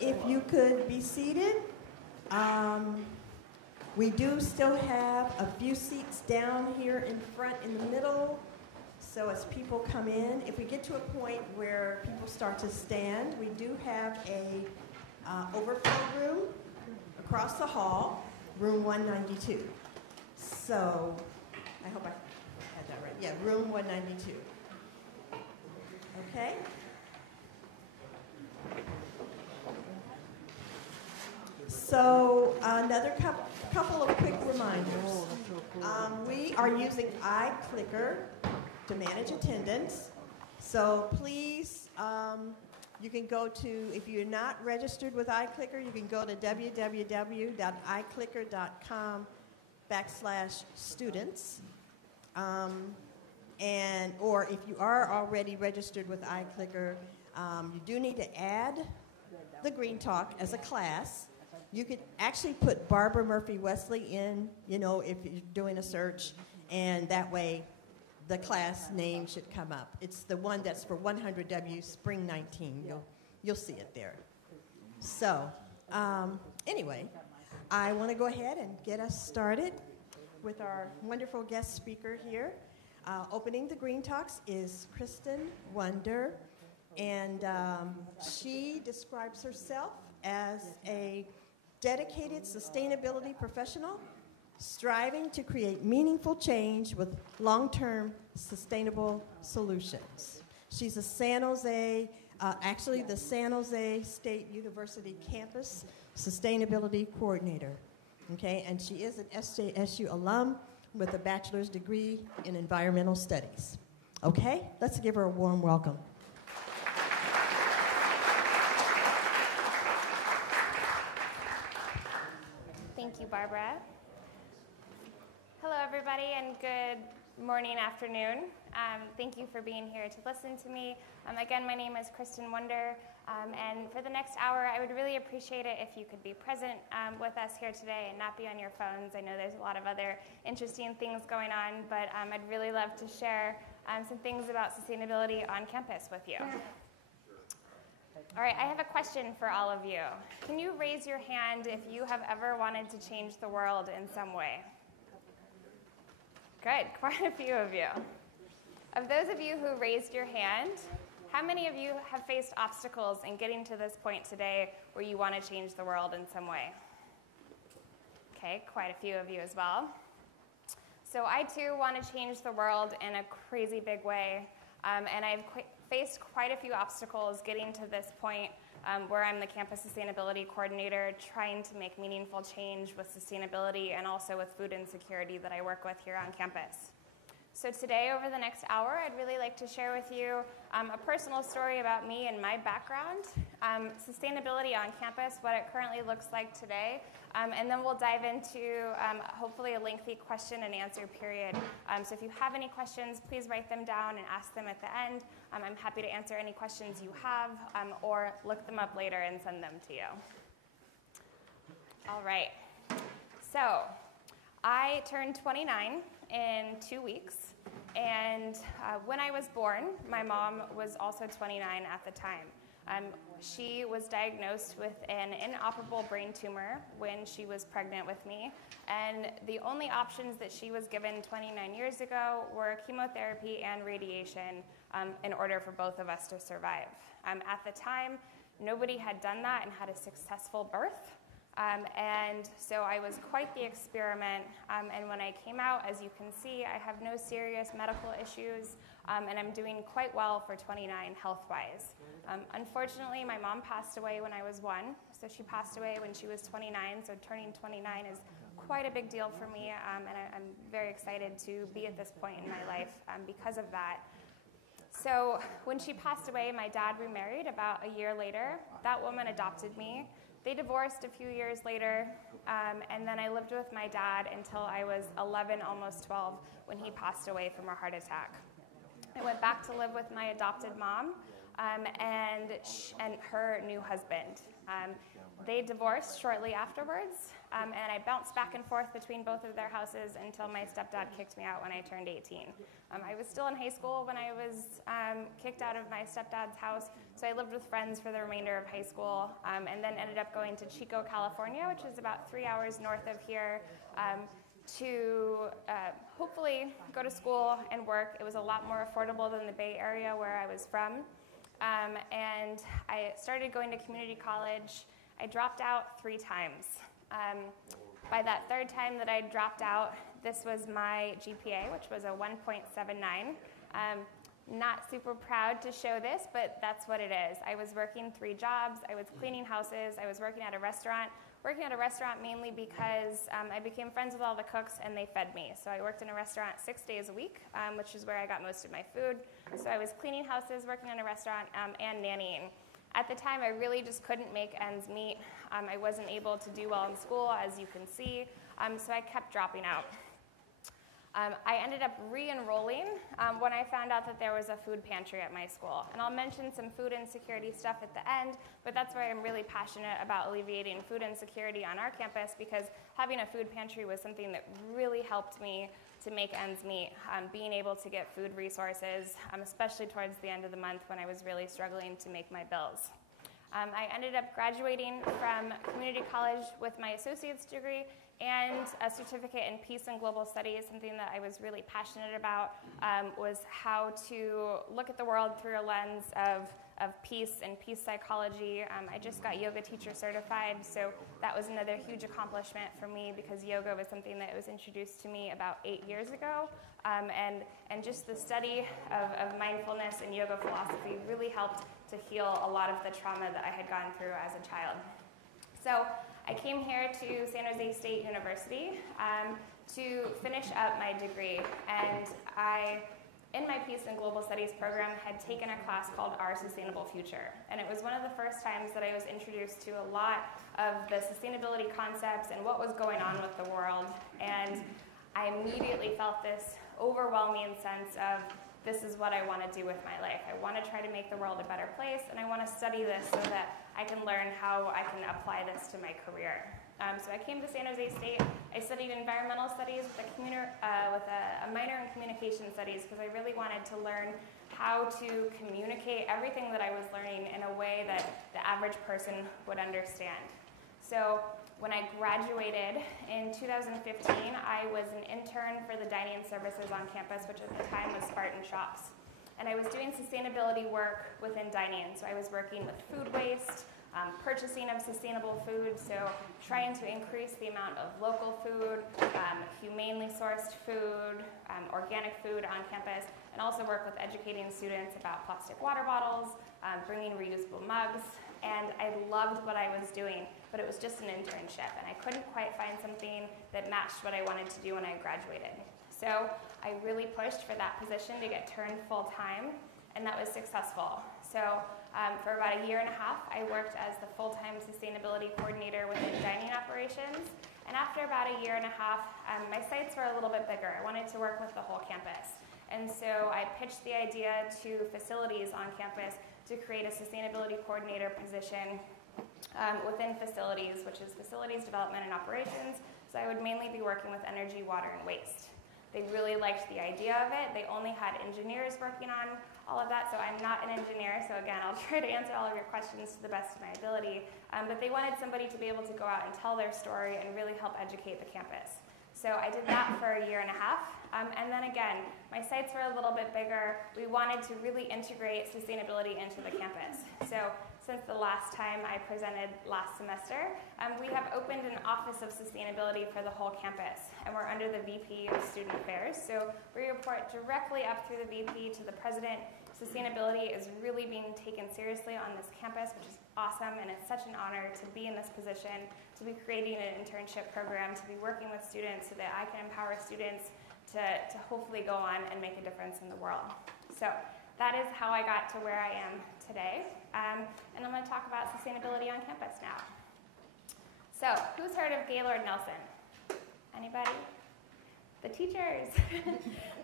If you could be seated. We do still have a few seats down here in front in the middle. So as people come in, if we get to a point where people start to stand, we do have a overflow room across the hall, room 192. So I hope I had that right. Yeah, room 192. Okay? So another couple of quick reminders. We are using iClicker to manage attendance. So please, you can go to, if you're not registered with iClicker, you can go to www.iclicker.com/students. Or if you are already registered with iClicker, you do need to add the GreenTalk as a class. You could actually put Barbara Murphy Wesley in, if you're doing a search, and that way the class name should come up. It's the one that's for 100W Spring 19. You'll see it there. So, anyway, I want to go ahead and get us started with our wonderful guest speaker here. Opening the Green Talks is Kristen Wonder, and she describes herself as a dedicated sustainability professional striving to create meaningful change with long-term sustainable solutions. She's a San Jose, the San Jose State University campus sustainability coordinator. Okay, and she is an SJSU alum with a bachelor's degree in environmental studies. Okay, let's give her a warm welcome. Thank you, Barbara. Hello, everybody, and good morning, afternoon. Thank you for being here to listen to me. Again, my name is Kristen Wonder, and for the next hour, I would really appreciate it if you could be present with us here today and not be on your phones. I know there's a lot of other interesting things going on, but I'd really love to share some things about sustainability on campus with you. All right, I have a question for all of you. Can you raise your hand if you have ever wanted to change the world in some way? Good, quite a few of you. Of those of you who raised your hand, how many of you have faced obstacles in getting to this point today where you want to change the world in some way? Okay, quite a few of you as well. So I too want to change the world in a crazy big way, and I've faced quite a few obstacles getting to this point where I'm the campus sustainability coordinator trying to make meaningful change with sustainability and also with food insecurity that I work with here on campus. So today, over the next hour, I'd really like to share with you a personal story about me and my background, sustainability on campus, what it currently looks like today, and then we'll dive into hopefully a lengthy question and answer period. So if you have any questions, please write them down and ask them at the end. I'm happy to answer any questions you have or look them up later and send them to you. All right. So I turned 29 in 2 weeks, and when I was born, my mom was also 29 at the time. She was diagnosed with an inoperable brain tumor when she was pregnant with me, and the only options that she was given 29 years ago were chemotherapy and radiation in order for both of us to survive. At the time, nobody had done that and had a successful birth. And so I was quite the experiment, and when I came out, as you can see, I have no serious medical issues, and I'm doing quite well for 29 health-wise. Unfortunately, my mom passed away when I was 1, so she passed away when she was 29, so turning 29 is quite a big deal for me, and I'm very excited to be at this point in my life because of that. So when she passed away, my dad remarried about a year later. That woman adopted me. They divorced a few years later, and then I lived with my dad until I was 11, almost 12, when he passed away from a heart attack. I went back to live with my adopted mom and her new husband. They divorced shortly afterwards, and I bounced back and forth between both of their houses until my stepdad kicked me out when I turned 18. I was still in high school when I was kicked out of my stepdad's house, So I lived with friends for the remainder of high school, and then ended up going to Chico, California, which is about 3 hours north of here, to hopefully go to school and work. It was a lot more affordable than the Bay Area where I was from. And I started going to community college. I dropped out 3 times. By that third time that I dropped out, this was my GPA, which was a 1.79. Not super proud to show this, but that's what it is. I was working 3 jobs. I was cleaning houses. I was working at a restaurant. Working at a restaurant mainly because I became friends with all the cooks and they fed me. So I worked in a restaurant 6 days a week, which is where I got most of my food. So I was cleaning houses, working in a restaurant, and nannying. At the time, I really just couldn't make ends meet. I wasn't able to do well in school, as you can see, so I kept dropping out. I ended up re-enrolling when I found out that there was a food pantry at my school. And I'll mention some food insecurity stuff at the end, but that's why I'm really passionate about alleviating food insecurity on our campus, because having a food pantry was something that really helped me to make ends meet, being able to get food resources, especially towards the end of the month when I was really struggling to make my bills. I ended up graduating from community college with my associate's degree and a certificate in peace and global studies. Something that I was really passionate about was how to look at the world through a lens of peace and peace psychology. I just got yoga teacher certified, so that was another huge accomplishment for me because yoga was something that was introduced to me about 8 years ago. And just the study of mindfulness and yoga philosophy really helped to heal a lot of the trauma that I had gone through as a child. So I came here to San Jose State University to finish up my degree, and in my Peace and Global Studies program, had taken a class called Our Sustainable Future. And it was one of the first times that I was introduced to a lot of the sustainability concepts and what was going on with the world. And I immediately felt this overwhelming sense of, this is what I want to do with my life. I want to try to make the world a better place, and I want to study this so that I can learn how I can apply this to my career. So I came to San Jose State. I studied environmental studies with a minor in communication studies because I really wanted to learn how to communicate everything that I was learning in a way that the average person would understand. So when I graduated in 2015, I was an intern for the dining services on campus, which at the time was Spartan Shops. And I was doing sustainability work within dining. So I was working with food waste, purchasing of sustainable food, so trying to increase the amount of local food, humanely sourced food, organic food on campus, and also work with educating students about plastic water bottles, bringing reusable mugs. And I loved what I was doing, but it was just an internship, and I couldn't quite find something that matched what I wanted to do when I graduated. So I really pushed for that position to get turned full-time, and that was successful. So for about a year and a half, I worked as the full-time sustainability coordinator within dining operations. And after about a year and a half, my sights were a little bit bigger. I wanted to work with the whole campus. And so I pitched the idea to facilities on campus to create a sustainability coordinator position within facilities, which is facilities development and operations. So I would mainly be working with energy, water, and waste. They really liked the idea of it. They only had engineers working on all of that, so I'm not an engineer, so again, I'll try to answer all of your questions to the best of my ability. But they wanted somebody to be able to go out and tell their story and really help educate the campus. So I did that for a year and a half. And then again, my sites were a little bit bigger. We wanted to really integrate sustainability into the campus. So since the last time I presented last semester, we have opened an Office of Sustainability for the whole campus, and we're under the VP of Student Affairs. So we report directly up through the VP to the president. Sustainability is really being taken seriously on this campus, which is awesome, and it's such an honor to be in this position, to be creating an internship program, to be working with students so that I can empower students to hopefully go on and make a difference in the world. So that is how I got to where I am today. And I'm going to talk about sustainability on campus now. So who's heard of Gaylord Nelson? Anybody? The teachers.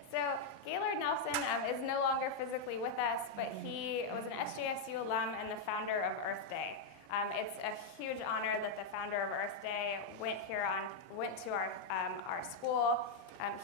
So Gaylord Nelson is no longer physically with us, but he was an SJSU alum and the founder of Earth Day. It's a huge honor that the founder of Earth Day went to our school.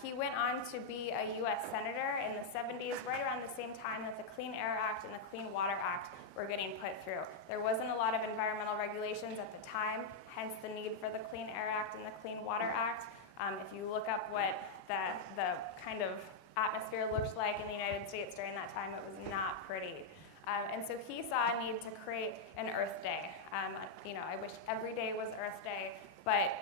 He went on to be a U.S. Senator in the 70s, right around the same time that the Clean Air Act and the Clean Water Act were getting put through. There wasn't a lot of environmental regulations at the time, hence the need for the Clean Air Act and the Clean Water Act. If you look up what the kind of atmosphere looked like in the United States during that time, it was not pretty. And so he saw a need to create an Earth Day. I wish every day was Earth Day, but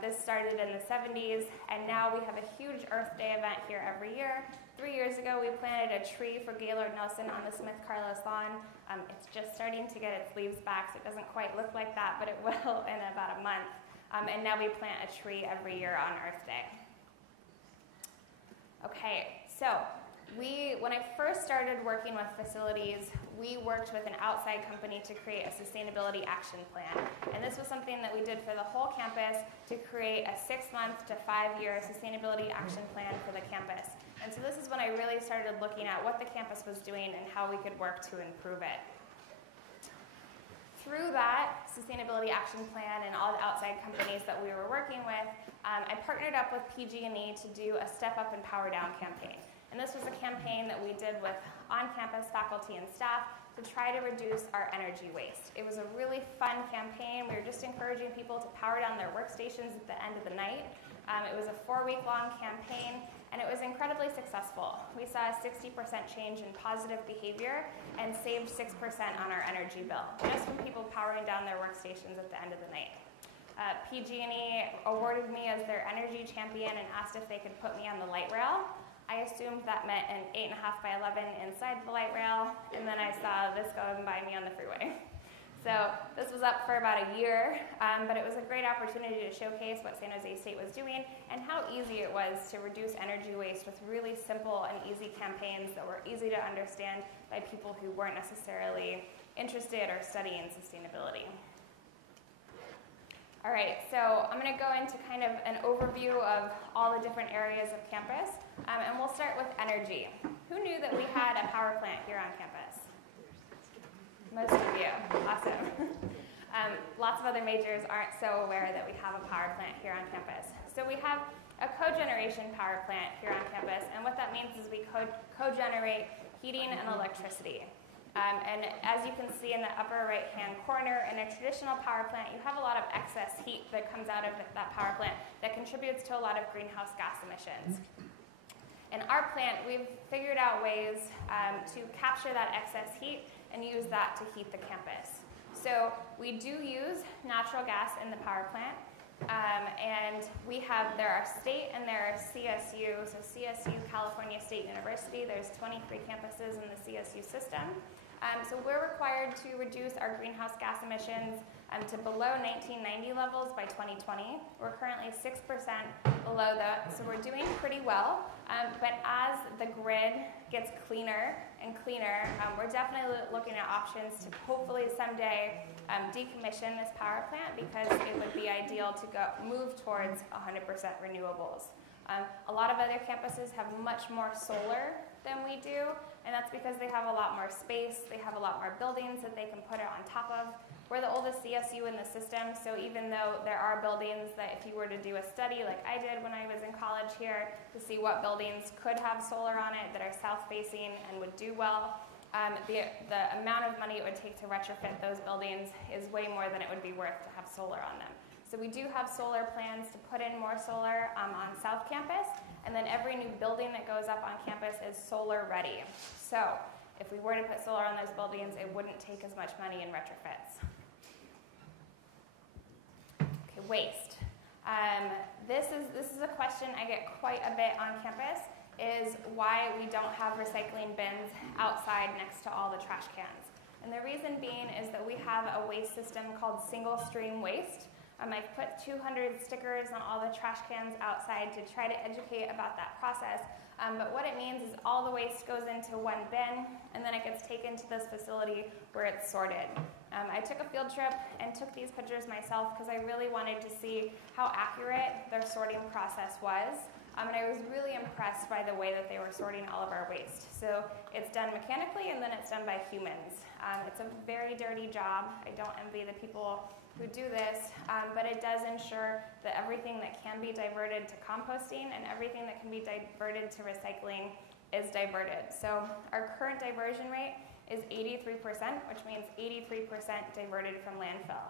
this started in the 70s, and now we have a huge Earth Day event here every year. 3 years ago, we planted a tree for Gaylord Nelson on the Smith Carlos lawn. It's just starting to get its leaves back, so it doesn't quite look like that, but it will in about a month. And now we plant a tree every year on Earth Day. Okay, so when I first started working with facilities, we worked with an outside company to create a sustainability action plan. And this was something that we did for the whole campus to create a 6-month to 5-year sustainability action plan for the campus. And so this is when I really started looking at what the campus was doing and how we could work to improve it. Through that sustainability action plan and all the outside companies that we were working with, I partnered up with PG&E to do a Step Up and Power Down campaign. And this was a campaign that we did with on-campus faculty and staff to try to reduce our energy waste. It was a really fun campaign. We were just encouraging people to power down their workstations at the end of the night. It was a 4-week-long campaign, and it was incredibly successful. We saw a 60% change in positive behavior and saved 6% on our energy bill, just from people powering down their workstations at the end of the night. PG&E awarded me as their energy champion and asked if they could put me on the light rail. I assumed that meant an 8.5 by 11 inside the light rail, and then I saw this going by me on the freeway. So this was up for about a year, but it was a great opportunity to showcase what San Jose State was doing and how easy it was to reduce energy waste with really simple and easy campaigns that were easy to understand by people who weren't necessarily interested or studying sustainability. All right, so I'm going to go into kind of an overview of all the different areas of campus, and we'll start with energy. Who knew that we had a power plant here on campus? Most of you. Awesome. Lots of other majors aren't so aware that we have a power plant here on campus. So we have a cogeneration power plant here on campus, and what that means is we cogenerate heating and electricity. And as you can see in the upper right-hand corner, in a traditional power plant, you have a lot of excess heat that comes out of that power plant that contributes to a lot of greenhouse gas emissions. In our plant, we've figured out ways to capture that excess heat and use that to heat the campus. So we do use natural gas in the power plant, and there are state and there are CSU. So CSU, California State University, there's 23 campuses in the CSU system. So we're required to reduce our greenhouse gas emissions to below 1990 levels by 2020. We're currently 6% below that, so we're doing pretty well. But as the grid gets cleaner and cleaner, we're definitely looking at options to hopefully someday decommission this power plant, because it would be ideal to move towards 100% renewables. A lot of other campuses have much more solar than we do, and that's because they have a lot more space, they have a lot more buildings that they can put it on top of. We're the oldest CSU in the system, so even though there are buildings that if you were to do a study like I did when I was in college here to see what buildings could have solar on it that are south-facing and would do well, the amount of money it would take to retrofit those buildings is way more than it would be worth to have solar on them. So we do have solar plans to put in more solar on South Campus, and then every new building that goes up on campus is solar ready. So if we were to put solar on those buildings, it wouldn't take as much money in retrofits. Okay, waste. This is a question I get quite a bit on campus, is why we don't have recycling bins outside next to all the trash cans. And the reason being is that we have a waste system called single stream waste. I've put 200 stickers on all the trash cans outside to try to educate about that process. But what it means is all the waste goes into one bin, and then it gets taken to this facility where it's sorted. I took a field trip and took these pictures myself because I really wanted to see how accurate their sorting process was. And I was really impressed by the way that they were sorting all of our waste. So it's done mechanically, and then it's done by humans. It's a very dirty job. I don't envy the people who do this, but it does ensure that everything that can be diverted to composting and everything that can be diverted to recycling is diverted. So our current diversion rate is 83%, which means 83% diverted from landfill.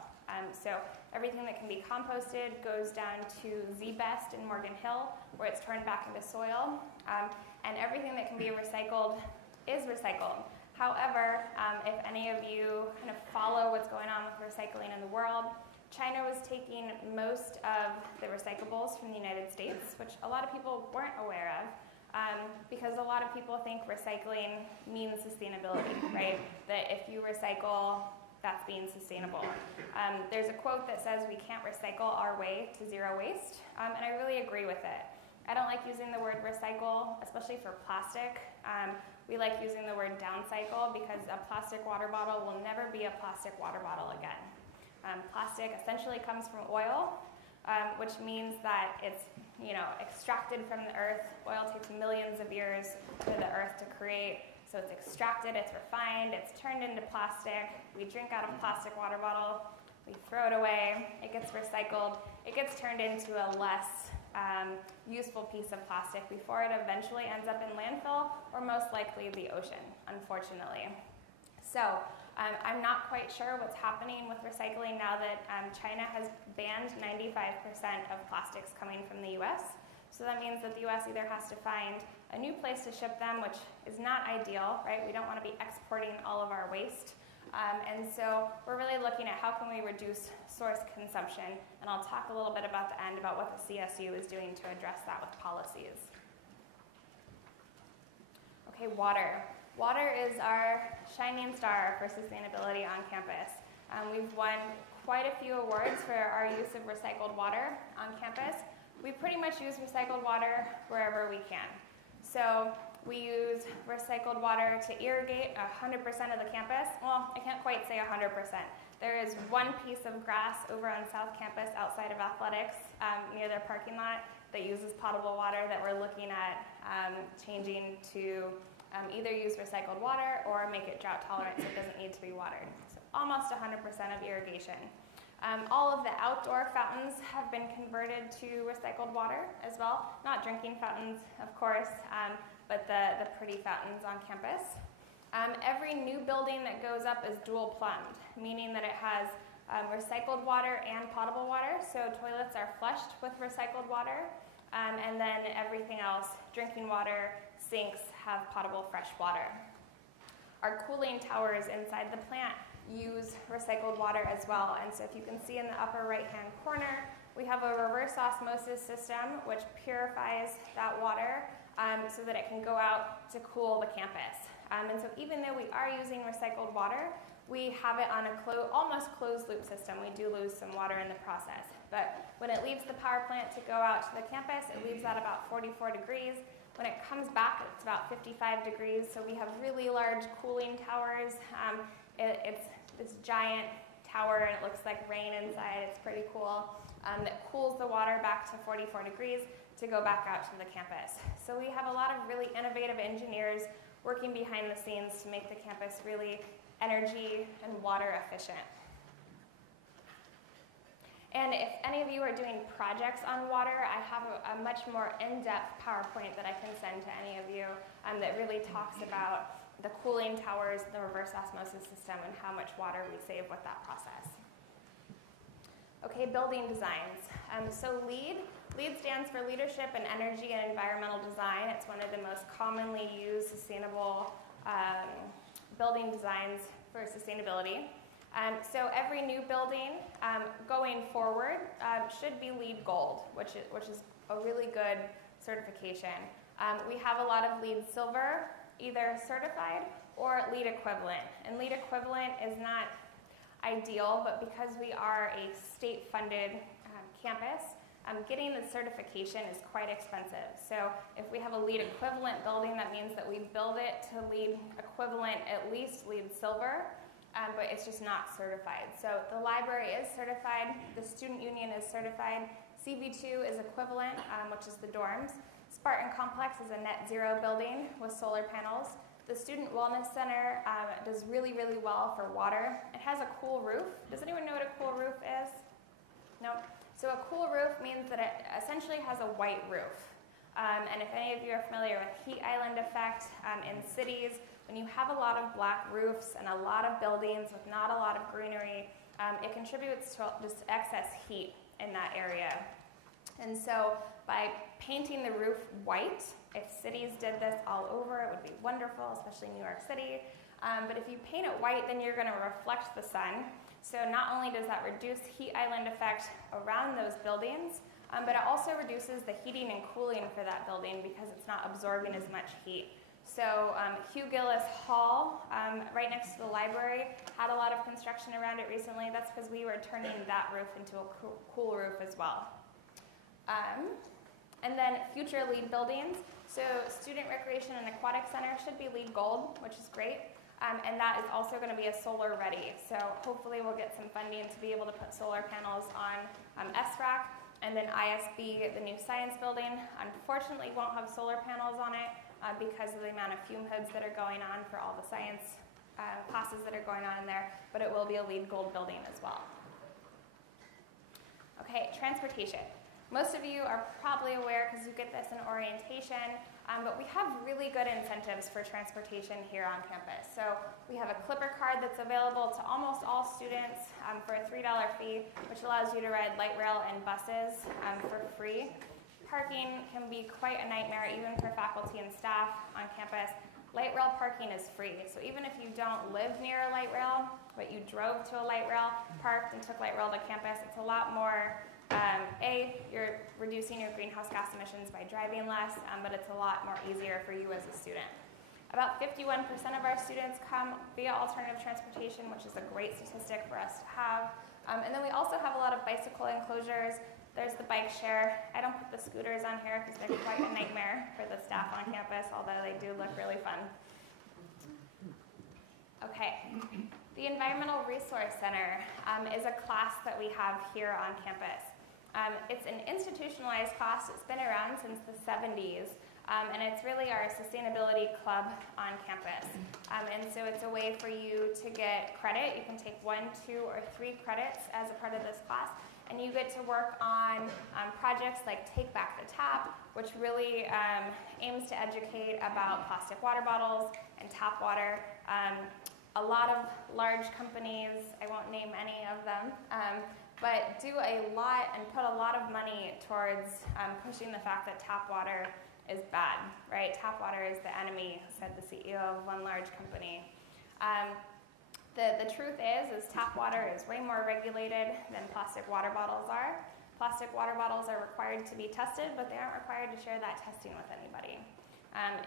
So everything that can be composted goes down to Z-Best in Morgan Hill, where it's turned back into soil, and everything that can be recycled is recycled. However, if any of you kind of follow what's going on with recycling in the world, China was taking most of the recyclables from the United States, which a lot of people weren't aware of, because a lot of people think recycling means sustainability, right? That if you recycle, that's being sustainable. There's a quote that says we can't recycle our way to zero waste, and I really agree with it. I don't like using the word recycle, especially for plastic. We like using the word downcycle because a plastic water bottle will never be a plastic water bottle again. Plastic essentially comes from oil, which means that it's extracted from the earth. Oil takes millions of years for the earth to create. So it's extracted, it's refined, it's turned into plastic. We drink out of a plastic water bottle, we throw it away, it gets recycled, it gets turned into a less useful piece of plastic before it eventually ends up in landfill or most likely the ocean, unfortunately. So I'm not quite sure what's happening with recycling now that China has banned 95% of plastics coming from the US. So that means that the US either has to find a new place to ship them, which is not ideal, right? We don't want to be exporting all of our waste. And so we're really looking at how can we reduce source consumption, and I'll talk a little bit about the end about what the CSU is doing to address that with policies. Okay, water. Water is our shining star for sustainability on campus. We've won quite a few awards for our use of recycled water on campus. We pretty much use recycled water wherever we can. So we use recycled water to irrigate 100% of the campus. Well, I can't quite say 100%. There is one piece of grass over on South Campus outside of athletics near their parking lot that uses potable water that we're looking at changing to either use recycled water or make it drought tolerant so it doesn't need to be watered. So almost 100% of irrigation. All of the outdoor fountains have been converted to recycled water as well. Not drinking fountains, of course, but the pretty fountains on campus. Every new building that goes up is dual plumbed, meaning that it has recycled water and potable water. So toilets are flushed with recycled water, and then everything else, drinking water, sinks, have potable fresh water. Our cooling towers inside the plant use recycled water as well. And so if you can see in the upper right-hand corner, we have a reverse osmosis system which purifies that water so that it can go out to cool the campus. And so even though we are using recycled water, we have it on a almost closed loop system. We do lose some water in the process. But when it leaves the power plant to go out to the campus, it leaves at about 44 degrees. When it comes back, it's about 55 degrees. So we have really large cooling towers. It's this giant tower, and it looks like rain inside. It's pretty cool. That cools the water back to 44 degrees to go back out to the campus. So we have a lot of really innovative engineers working behind the scenes to make the campus really energy and water efficient. And if any of you are doing projects on water, I have a much more in-depth PowerPoint that I can send to any of you that really talks about the cooling towers, the reverse osmosis system, and how much water we save with that process. Okay, building designs. So LEED stands for Leadership in Energy and Environmental Design. It's one of the most commonly used sustainable building designs for sustainability. So every new building going forward should be LEED Gold, which is a really good certification. We have a lot of LEED Silver, either certified or LEED equivalent. And LEED equivalent is not ideal, but because we are a state-funded campus, getting the certification is quite expensive. So if we have a LEED equivalent building, that means that we build it to LEED equivalent, at least LEED Silver, but it's just not certified. So the library is certified, the student union is certified, CV2 is equivalent, which is the dorms. Spartan Complex is a net zero building with solar panels. The Student Wellness Center does really, really well for water. It has a cool roof. Does anyone know what a cool roof is? Nope. So a cool roof means that it essentially has a white roof. And if any of you are familiar with heat island effect in cities, when you have a lot of black roofs and a lot of buildings with not a lot of greenery, it contributes to just excess heat in that area. And so by painting the roof white, if cities did this all over, it would be wonderful, especially New York City. But if you paint it white, then you're going to reflect the sun. So not only does that reduce heat island effect around those buildings, but it also reduces the heating and cooling for that building because it's not absorbing as much heat. So Hugh Gillis Hall, right next to the library, had a lot of construction around it recently. That's because we were turning that roof into a cool roof as well. And then future LEED buildings. So Student Recreation and Aquatic Center should be LEED Gold, which is great. And that is also going to be a solar ready. So hopefully we'll get some funding to be able to put solar panels on SRAC. And then ISB, the new science building, unfortunately won't have solar panels on it because of the amount of fume hoods that are going on for all the science classes that are going on in there. But it will be a LEED Gold building as well. Okay, transportation. Most of you are probably aware because you get this in orientation, but we have really good incentives for transportation here on campus. So we have a Clipper card that's available to almost all students for a $3 fee, which allows you to ride light rail and buses for free. Parking can be quite a nightmare even for faculty and staff on campus. Light rail parking is free, so even if you don't live near a light rail, but you drove to a light rail, parked and took light rail to campus, it's a lot more you're reducing your greenhouse gas emissions by driving less, but it's a lot more easier for you as a student. About 51% of our students come via alternative transportation, which is a great statistic for us to have. And then we also have a lot of bicycle enclosures. There's the bike share. I don't put the scooters on here because they're quite a nightmare for the staff on campus, although they do look really fun. Okay. The Environmental Resource Center is a class that we have here on campus. It's an institutionalized class. It's been around since the 70s, and it's really our sustainability club on campus. And so it's a way for you to get credit. You can take 1, 2, or 3 credits as a part of this class, and you get to work on projects like Take Back the Tap, which really aims to educate about plastic water bottles and tap water. A lot of large companies, I won't name any of them, but do a lot and put a lot of money towards pushing the fact that tap water is bad, right? Tap water is the enemy, said the CEO of one large company. The truth is tap water is way more regulated than plastic water bottles are. Plastic water bottles are required to be tested, but they aren't required to share that testing with anybody.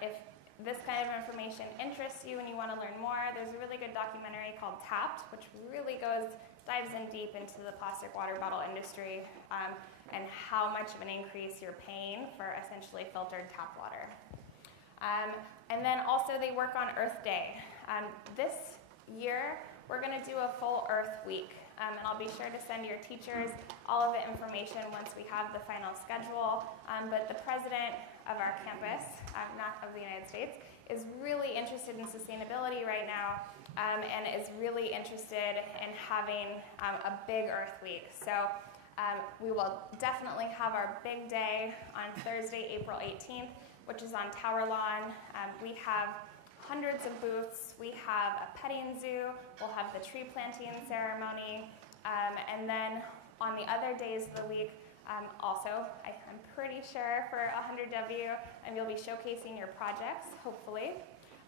If this kind of information interests you and you want to learn more, there's a really good documentary called Tapped, which really dives in deep into the plastic water bottle industry and how much of an increase you're paying for essentially filtered tap water. And then also they work on Earth Day. This year, we're going to do a full Earth Week. And I'll be sure to send your teachers all of the information once we have the final schedule. But the president of our campus, not of the United States, is really interested in sustainability right now and is really interested in having a big Earth Week. So we will definitely have our big day on Thursday, April 18th, which is on Tower Lawn. We have hundreds of booths. We have a petting zoo. We'll have the tree planting ceremony. And then on the other days of the week, also, I'm pretty sure for 100W, and you'll be showcasing your projects, hopefully.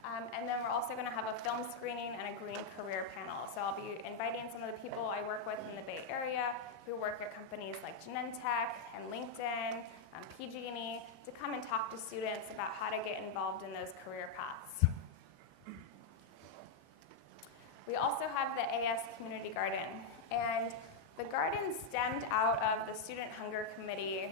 And then we're also going to have a film screening and a green career panel. So I'll be inviting some of the people I work with in the Bay Area who work at companies like Genentech and LinkedIn, PG&E, to come and talk to students about how to get involved in those career paths. We also have the AS Community Garden, and the garden stemmed out of the Student Hunger Committee.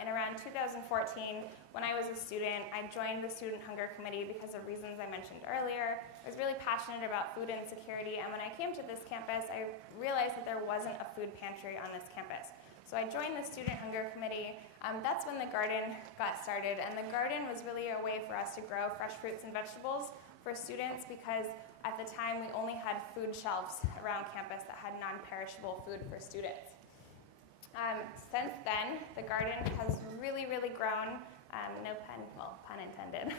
In around 2014, when I was a student, I joined the Student Hunger Committee because of reasons I mentioned earlier. I was really passionate about food insecurity, and when I came to this campus, I realized that there wasn't a food pantry on this campus. So I joined the Student Hunger Committee. That's when the garden got started, and the garden was really a way for us to grow fresh fruits and vegetables for students because at the time we only had food shelves around campus that had non-perishable food for students. Since then, the garden has really, really grown, pun intended,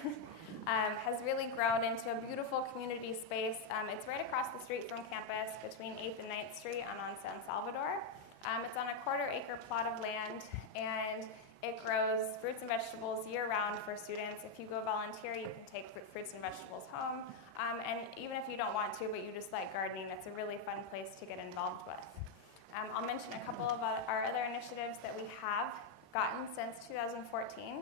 has really grown into a beautiful community space. It's right across the street from campus between 8th and 9th Street and on San Salvador. It's on a 1/4-acre plot of land, and it grows fruits and vegetables year-round for students. If you go volunteer, you can take fruits and vegetables home. And even if you don't want to, but you just like gardening, it's a really fun place to get involved with. I'll mention a couple of our other initiatives that we have gotten since 2014.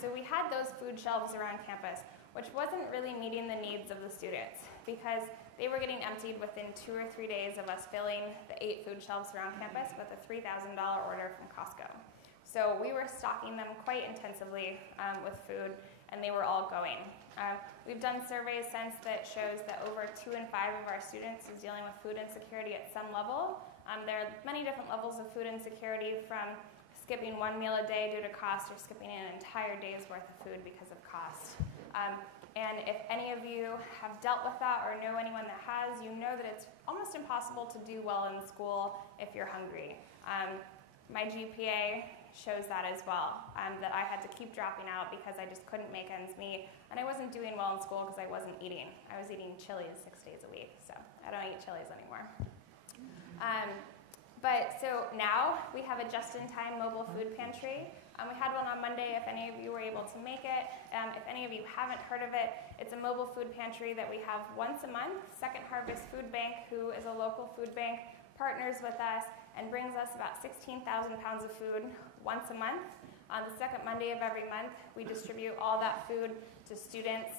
So we had those food shelves around campus, which wasn't really meeting the needs of the students because they were getting emptied within 2 or 3 days of us filling the 8 food shelves around campus with a $3,000 order from Costco. So we were stocking them quite intensively with food, and they were all going. We've done surveys since that shows that over 2 in 5 of our students is dealing with food insecurity at some level. There are many different levels of food insecurity, from skipping 1 meal a day due to cost or skipping an entire day's worth of food because of cost. And if any of you have dealt with that or know anyone that has, you know that it's almost impossible to do well in school if you're hungry. My GPA shows that as well, that I had to keep dropping out because I just couldn't make ends meet, and I wasn't doing well in school because I wasn't eating. I was eating Chili's 6 days a week, so I don't eat Chili's anymore. But so now we have a just-in-time mobile food pantry. We had one on Monday if any of you were able to make it. If any of you haven't heard of it, it's a mobile food pantry that we have once a month. Second Harvest Food Bank, who is a local food bank, partners with us and brings us about 16,000 pounds of food once a month. On the second Monday of every month, we distribute all that food to students.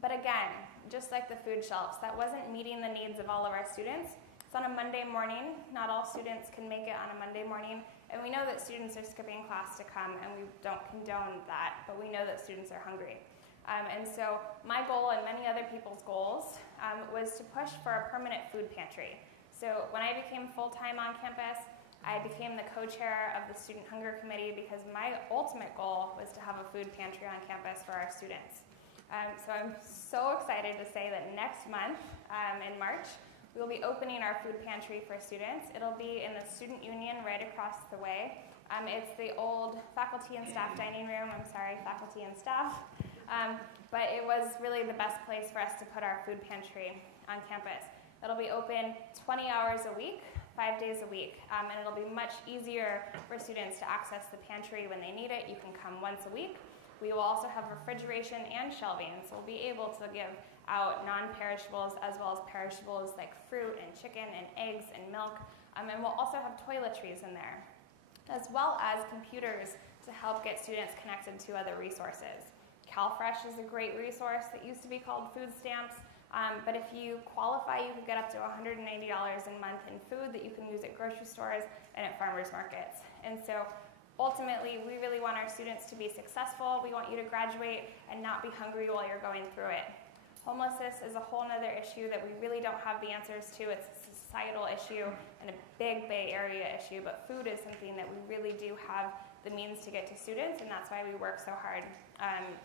But again, just like the food shelves, that wasn't meeting the needs of all of our students. It's on a Monday morning. Not all students can make it on a Monday morning. And we know that students are skipping class to come, and we don't condone that, but we know that students are hungry. And so my goal and many other people's goals was to push for a permanent food pantry. So when I became full-time on campus, I became the co-chair of the Student Hunger Committee because my ultimate goal was to have a food pantry on campus for our students. So I'm so excited to say that next month, in March, we'll be opening our food pantry for students. It'll be in the Student Union right across the way. It's the old faculty and staff dining room. I'm sorry, faculty and staff. But it was really the best place for us to put our food pantry on campus. It'll be open 20 hours a week, 5 days a week, and it'll be much easier for students to access the pantry when they need it. You can come once a week. We will also have refrigeration and shelving, so we'll be able to give out non-perishables as well as perishables like fruit and chicken and eggs and milk, and we'll also have toiletries in there, as well as computers to help get students connected to other resources. CalFresh is a great resource that used to be called food stamps, but if you qualify, you can get up to $190 a month in food that you can use at grocery stores and at farmers markets. And so ultimately, we really want our students to be successful. We want you to graduate and not be hungry while you're going through it. Homelessness is a whole other issue that we really don't have the answers to. It's a societal issue and a big Bay Area issue, but food is something that we really do have the means to get to students, and that's why we work so hard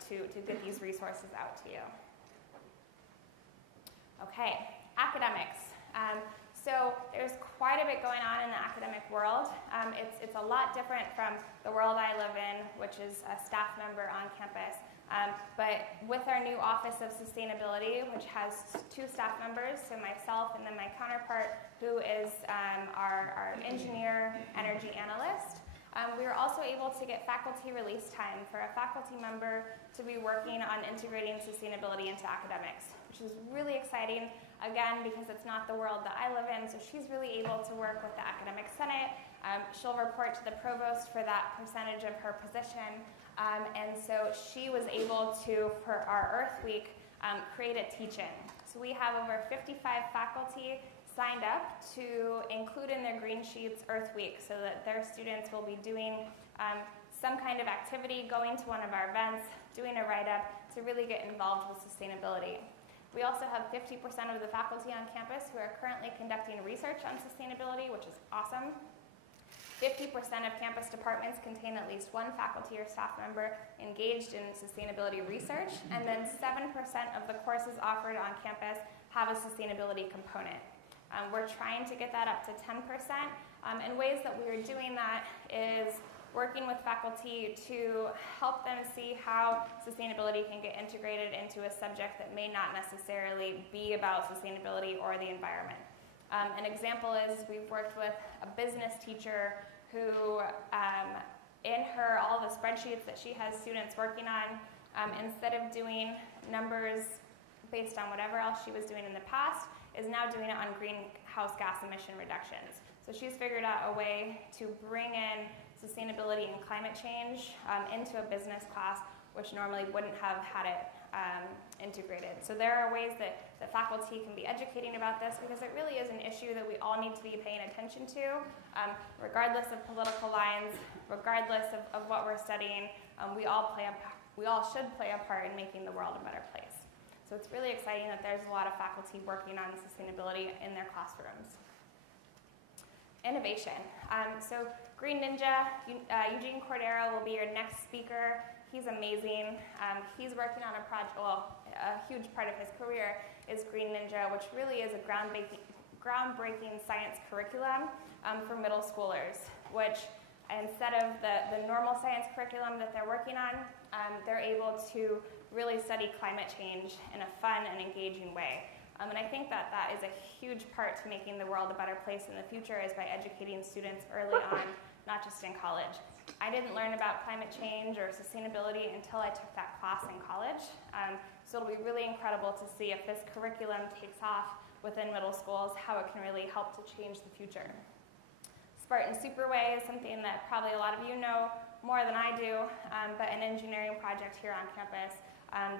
to get these resources out to you. Okay, academics. So there's quite a bit going on in the academic world. It's a lot different from the world I live in, which is a staff member on campus. But with our new Office of Sustainability, which has 2 staff members, so myself and then my counterpart, who is our engineer energy analyst, we were also able to get faculty release time for a faculty member to be working on integrating sustainability into academics, which is really exciting, again, because it's not the world that I live in, so she's really able to work with the Academic Senate. She'll report to the provost for that percentage of her position, and so she was able to, for our Earth Week, create a teach-in. So we have over 55 faculty signed up to include in their green sheets Earth Week so that their students will be doing some kind of activity, going to one of our events, doing a write-up to really get involved with sustainability. We also have 50% of the faculty on campus who are currently conducting research on sustainability, which is awesome. 50% of campus departments contain at least one faculty or staff member engaged in sustainability research, and then 7% of the courses offered on campus have a sustainability component. We're trying to get that up to 10%, and ways that we are doing that is working with faculty to help them see how sustainability can get integrated into a subject that may not necessarily be about sustainability or the environment. An example is we've worked with a business teacher who, in all the spreadsheets that she has students working on, instead of doing numbers based on whatever else she was doing in the past, is now doing it on greenhouse gas emission reductions. So she's figured out a way to bring in sustainability and climate change into a business class, which normally wouldn't have had it integrated. So there are ways that the faculty can be educating about this, because it really is an issue that we all need to be paying attention to, regardless of political lines, regardless of what we're studying. We all should play a part in making the world a better place. So it's really exciting that there's a lot of faculty working on sustainability in their classrooms. Innovation. So Green Ninja, Eugene Cordero will be your next speaker. He's amazing. He's working on a project, a huge part of his career is Green Ninja, which really is a groundbreaking science curriculum for middle schoolers, which instead of the normal science curriculum that they're working on, they're able to really study climate change in a fun and engaging way. And I think that is a huge part to making the world a better place in the future, is by educating students early on, not just in college. I didn't learn about climate change or sustainability until I took that class in college. So it'll be really incredible to see if this curriculum takes off within middle schools, how it can really help to change the future. Spartan Superway is something that probably a lot of you know more than I do, but an engineering project here on campus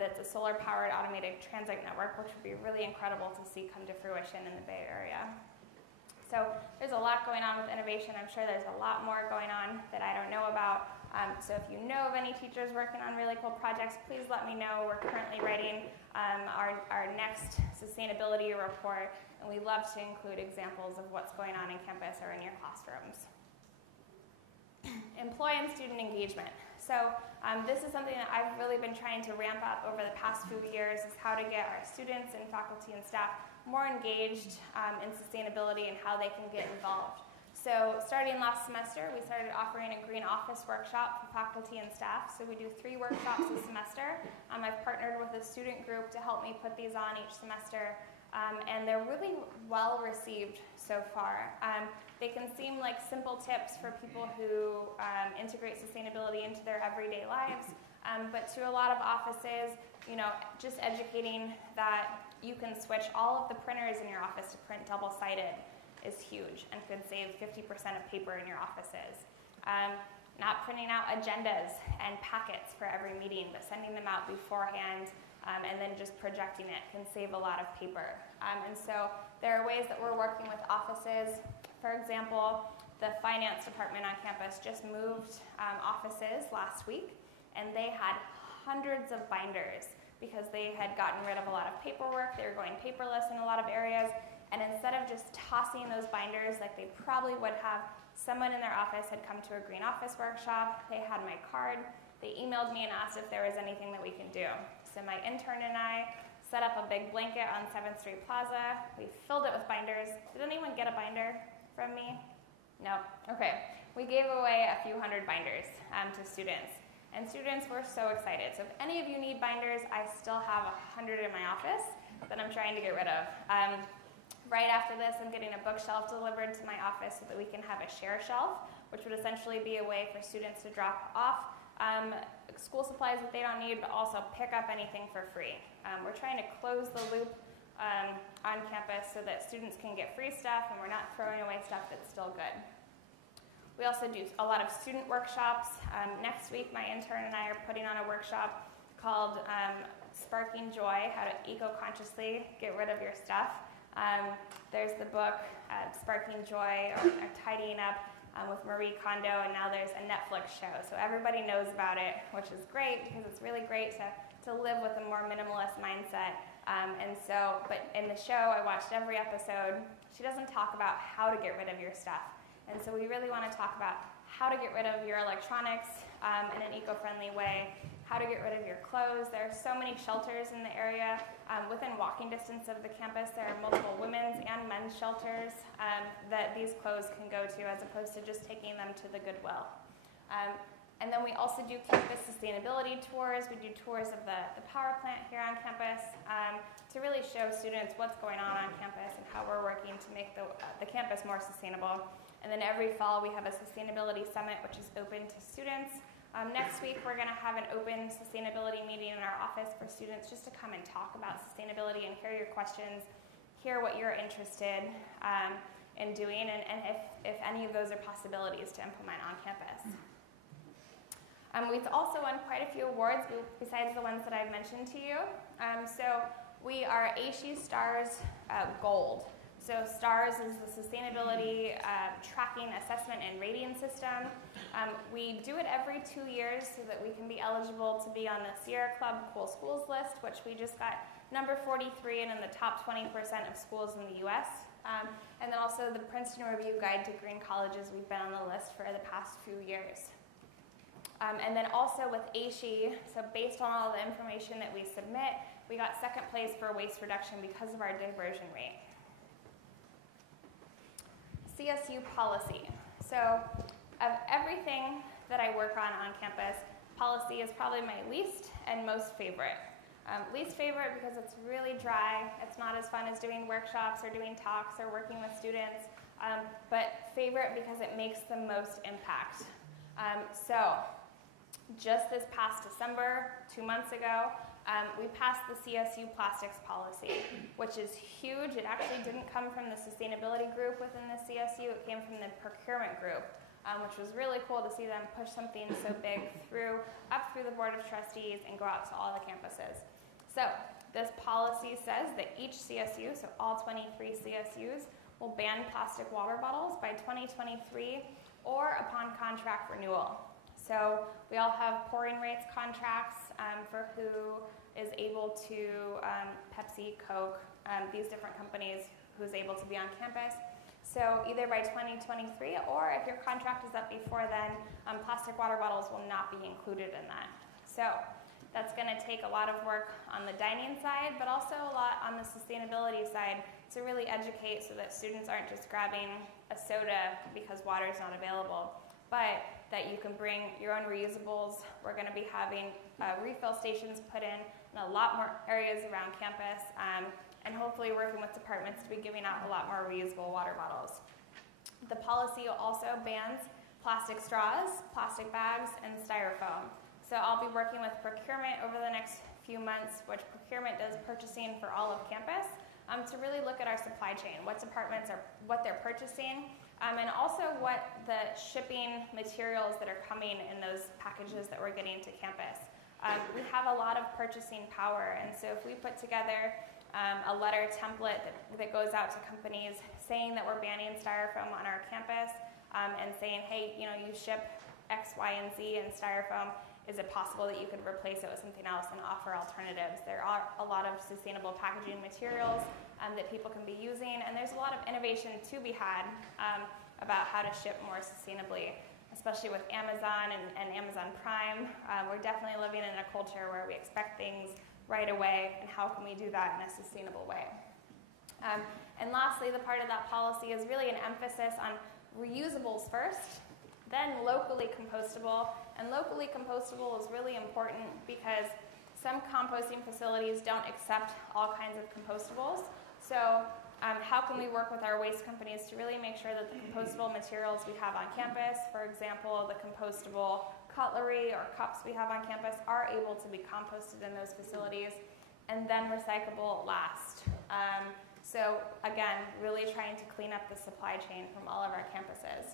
that's a solar-powered automated transit network, which would be really incredible to see come to fruition in the Bay Area. So there's a lot going on with innovation. I'm sure there's a lot more going on that I don't know about. So if you know of any teachers working on really cool projects, please let me know. We're currently writing our next sustainability report, and we love to include examples of what's going on in campus or in your classrooms. Employee and student engagement. So this is something that I've really been trying to ramp up over the past few years, is how to get our students and faculty and staff more engaged in sustainability and how they can get involved. So starting last semester, we started offering a green office workshop for faculty and staff. So we do 3 workshops a semester. I've partnered with a student group to help me put these on each semester, and they're really well received so far. They can seem like simple tips for people who integrate sustainability into their everyday lives, but to a lot of offices, just educating that you can switch all of the printers in your office to print double-sided is huge and could save 50% of paper in your offices. Not printing out agendas and packets for every meeting, but sending them out beforehand and then just projecting it can save a lot of paper. And so there are ways that we're working with offices. For example, the finance department on campus just moved offices last week, and they had hundreds of binders because they had gotten rid of a lot of paperwork. They were going paperless in a lot of areas. And instead of just tossing those binders like they probably would have, someone in their office had come to a green office workshop. They had my card. They emailed me and asked if there was anything that we can do. So my intern and I set up a big blanket on 7th Street Plaza. We filled it with binders. Did anyone get a binder from me? No? Okay. We gave away a few hundred binders to students. And students were so excited. So if any of you need binders, I still have 100 in my office that I'm trying to get rid of. Right after this, I'm getting a bookshelf delivered to my office so that we can have a share shelf, which would essentially be a way for students to drop off school supplies that they don't need, but also pick up anything for free. We're trying to close the loop on campus so that students can get free stuff and we're not throwing away stuff that's still good. We also do a lot of student workshops. Next week, my intern and I are putting on a workshop called Sparking Joy, How to Eco-Consciously Get Rid of Your Stuff. There's the book, Sparking Joy, or Tidying Up with Marie Kondo, and now there's a Netflix show. So everybody knows about it, which is great because it's really great to live with a more minimalist mindset. But in the show, I watched every episode. She doesn't talk about how to get rid of your stuff. And so we really want to talk about how to get rid of your electronics in an eco-friendly way, how to get rid of your clothes. There are so many shelters in the area. Within walking distance of the campus, there are multiple women's and men's shelters that these clothes can go to, as opposed to just taking them to the Goodwill. And then we also do campus sustainability tours. We do tours of the power plant here on campus to really show students what's going on campus and how we're working to make the campus more sustainable. And then every fall we have a sustainability summit, which is open to students. Next week we're going to have an open sustainability meeting in our office for students just to come and talk about sustainability and hear your questions, hear what you're interested in doing, and if any of those are possibilities to implement on campus. We've also won quite a few awards besides the ones that I've mentioned to you. So we are ASHE STARS Gold. So STARS is the Sustainability Tracking Assessment and Rating System. We do it every 2 years so that we can be eligible to be on the Sierra Club Cool Schools list, which we just got number 43 and in the top 20% of schools in the U.S. And then also the Princeton Review Guide to Green Colleges, we've been on the list for the past few years. And then also with ASHE, so based on all the information that we submit, we got second place for waste reduction because of our diversion rate. CSU policy. So of everything that I work on campus, policy is probably my least and most favorite. Least favorite because it's really dry. It's not as fun as doing workshops or doing talks or working with students. But favorite because it makes the most impact. So just this past December, 2 months ago, we passed the CSU plastics policy, which is huge. It actually didn't come from the sustainability group within the CSU. It came from the procurement group, which was really cool to see them push something so big up through the Board of Trustees and go out to all the campuses. So this policy says that each CSU, so all 23 CSUs, will ban plastic water bottles by 2023 or upon contract renewal. So we all have pouring rates contracts for who is able to, Pepsi, Coke, these different companies who's able to be on campus. So either by 2023 or if your contract is up before then, plastic water bottles will not be included in that. So that's going to take a lot of work on the dining side, but also a lot on the sustainability side to really educate so that students aren't just grabbing a soda because water is not available, but that you can bring your own reusables. We're going to be having refill stations put in a lot more areas around campus, and hopefully working with departments to be giving out a lot more reusable water bottles. The policy also bans plastic straws, plastic bags, and styrofoam. So I'll be working with procurement over the next few months, which procurement does purchasing for all of campus, to really look at our supply chain, what departments are, what they're purchasing, and also what the shipping materials that are coming in those packages that we're getting to campus. We have a lot of purchasing power, and so if we put together a letter template that goes out to companies saying that we're banning styrofoam on our campus, and saying, hey, you ship X, Y, and Z in styrofoam, is it possible that you could replace it with something else and offer alternatives? There are a lot of sustainable packaging materials that people can be using, and there's a lot of innovation to be had about how to ship more sustainably, especially with Amazon and Amazon Prime. We're definitely living in a culture where we expect things right away, and how can we do that in a sustainable way? And lastly, the part of that policy is really an emphasis on reusables first, then locally compostable. And locally compostable is really important because some composting facilities don't accept all kinds of compostables. So how can we work with our waste companies to really make sure that the compostable materials we have on campus, for example, the compostable cutlery or cups we have on campus, are able to be composted in those facilities and then recyclable last. So again, really trying to clean up the supply chain from all of our campuses.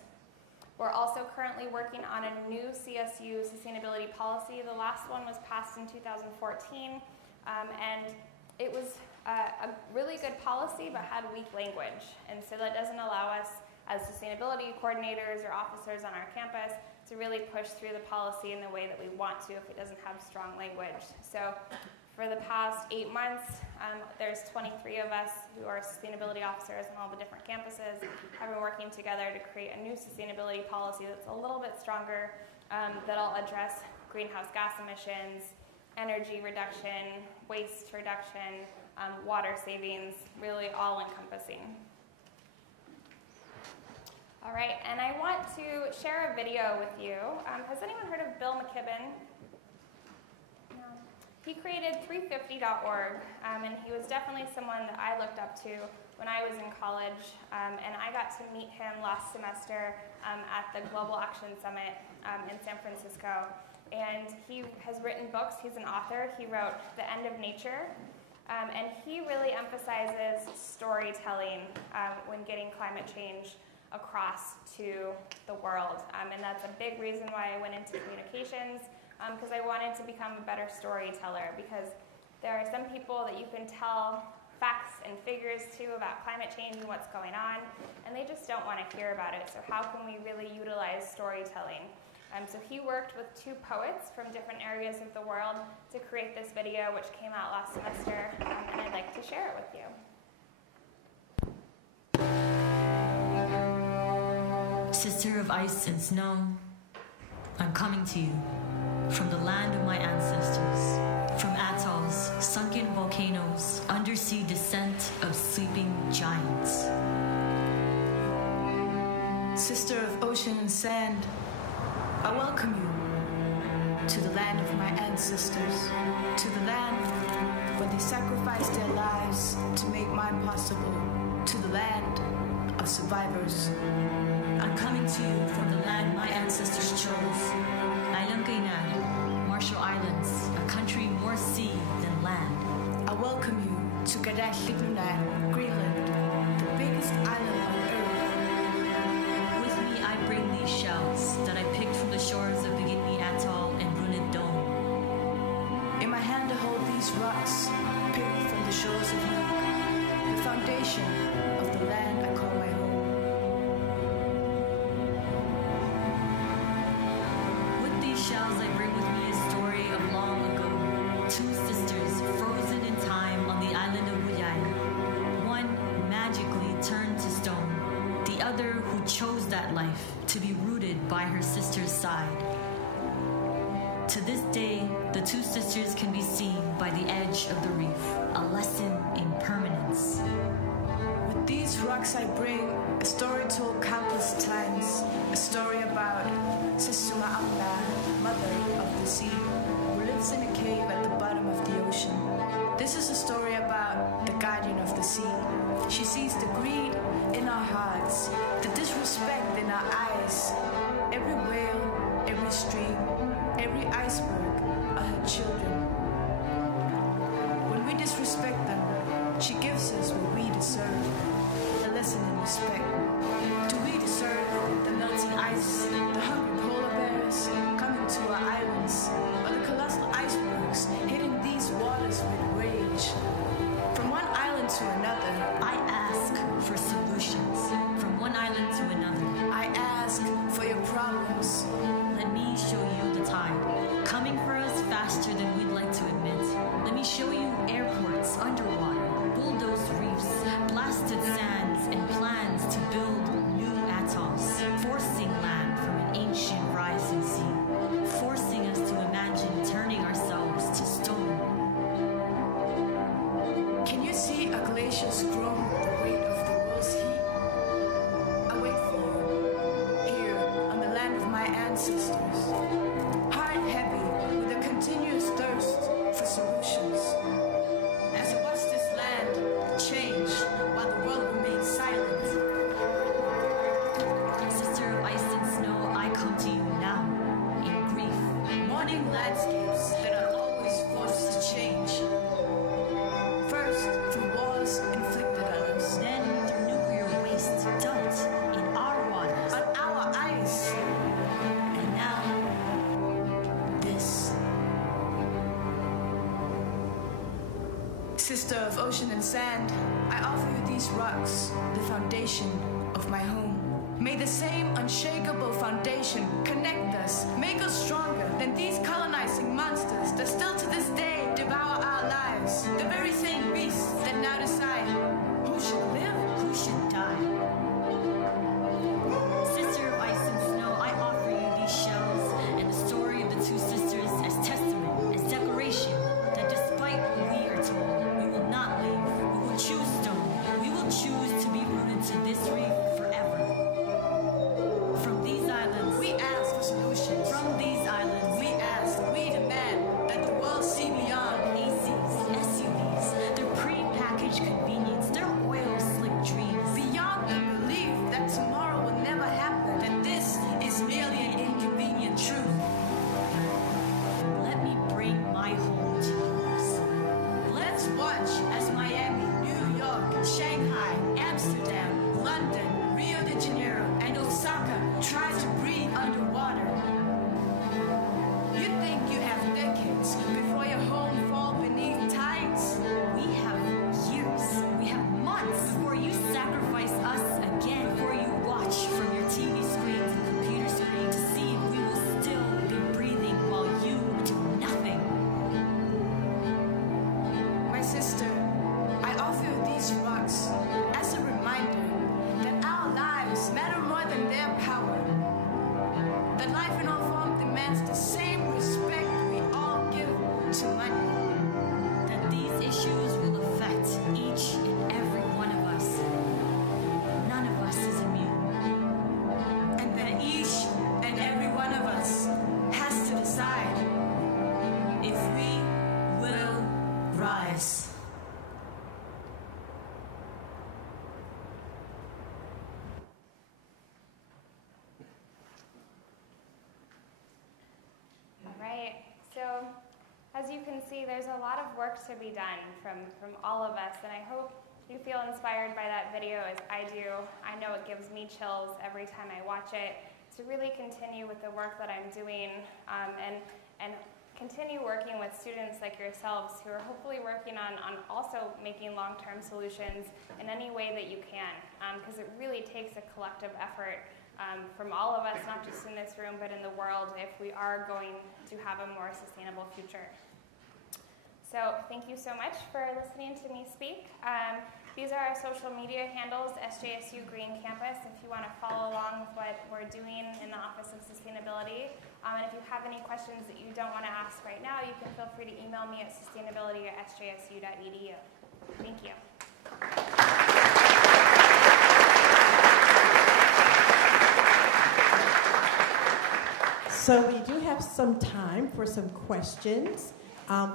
We're also currently working on a new CSU sustainability policy. The last one was passed in 2014, and it was a really good policy but had weak language. And so that doesn't allow us as sustainability coordinators or officers on our campus to really push through the policy in the way that we want to if it doesn't have strong language. So For the past 8 months, there's 23 of us who are sustainability officers on all the different campuses, have been working together to create a new sustainability policy that's a little bit stronger, that'll address greenhouse gas emissions, energy reduction, waste reduction, water savings, really all-encompassing. All right, and I want to share a video with you. Has anyone heard of Bill McKibben? No. He created 350.org, and he was definitely someone that I looked up to when I was in college, and I got to meet him last semester at the Global Action Summit in San Francisco. And he has written books. He's an author. He wrote The End of Nature, and he really emphasizes storytelling when getting climate change across to the world. And that's a big reason why I went into communications, because I wanted to become a better storyteller, because there are some people that you can tell facts and figures to about climate change and what's going on, and they just don't want to hear about it. So how can we really utilize storytelling? So he worked with 2 poets from different areas of the world to create this video, which came out last semester, and I'd like to share it with you. Sister of ice and snow, I'm coming to you from the land of my ancestors, from atolls, sunken volcanoes, undersea descent of sleeping giants. Sister of ocean and sand, I welcome you to the land of my ancestors, to the land where they sacrificed their lives to make mine possible, to the land of survivors. I'm coming to you from the land my ancestors chose, Island, Marshall Islands, a country more sea than land. I welcome you to Greenland, Greenland, the biggest island on Earth. With me I bring these shells that I picked from the shores of Bikini Atoll and Brunei Dome. In my hand I hold these rocks, picked from the shores of Nuuk, the foundation of the land I call my home. With these shells I bring with me a story of long ago. 2 sisters frozen in time on the island of Wuyai. One magically turned to stone, the other who chose that life to be rooted by her sister's side. To this day, the 2 sisters can be seen by the edge of the reef, a lesson in permanence. With these rocks I bring a story told countless times, a story about Sister Ma'amna, mother of the sea, who lives in a cave at the bottom of the ocean. This is a story about the guardian of the sea. She sees the greed in our hearts, the disrespect in our eyes. Every whale, every stream, every iceberg are her children. When we disrespect them, she gives us what we deserve, a lesson in respect. Do we deserve the melting ice, the hungry polar bears coming to our islands, or the colossal icebergs hitting these waters with rage? From one island to another, I ask for solutions. From one island to another, I ask for your problems. let me show you the tide, coming for us faster than we'd like to admit. Let me show you airports underwater, bulldozed reefs, blasted sands, and plans to build new atolls, forcing land from an ancient rising sea, forcing us to imagine turning ourselves to stone. Can you see a glacier's grown with the weight of the world's heat? I wait for you, here on the land of my ancestors, heart heavy with a continuous thirst for solutions. As I watch this land change while the world remains silent, Sister of ice and snow, I come to you now, in grief. mourning landscapes that are always forced to change. First, through wars inflicted on us, Then through nuclear waste dumped in our waters. on our ice, And now, this. Sister of ocean and sand, I offer you these rocks, the foundation of my home. May the same unshakable foundation connect us, make us stronger than these colonizing monsters that still to this day devour our our lives, the very same beasts that now decide who should live, Who should die? Sister of ice and snow, I offer you these shells and the story of the two sisters as testament, as declaration that despite what we are told, we will not leave. We will choose stone. We will choose to be rooted to this reef forever. From these islands, we ask for solutions. from these islands, We ask, we demand that the world see beyond ACs, SUVs, their pre-packaged convenience, their oil-slick dreams. beyond the belief that tomorrow will never happen, that this is merely an inconvenient truth. Let me bring my home to yours. Let's watch as Miami, New York, Shanghai, Amsterdam, London, Rio de Janeiro, and Osaka try to breathe underwater. You think you have decades before your home fall beneath tides? We have years, we have months before you sacrifice us again, before you watch from your TV screens and computer screens to see if we will still be breathing while you do nothing. My sister, I offer you these rocks as a reminder that our lives matter more than their power. That life in all form demands the same respect we all give to money. That these issues will affect each and every one of us. None of us is immune. And that each and every one of us has to decide if we will rise. All right. So, as you can see, there's a lot of work to be done from all of us, and I hope you feel inspired by that video as I do. I know it gives me chills every time I watch it to really continue with the work that I'm doing and continue working with students like yourselves who are hopefully working on also making long-term solutions in any way that you can, because it really takes a collective effort from all of us, not just in this room, but in the world, if we are going to have a more sustainable future. So thank you so much for listening to me speak. These are our social media handles, SJSU Green Campus, if you want to follow along with what we're doing in the Office of Sustainability. And if you have any questions that you don't want to ask right now, you can feel free to email me at sustainability@sjsu.edu. Thank you. So we do have some time for some questions.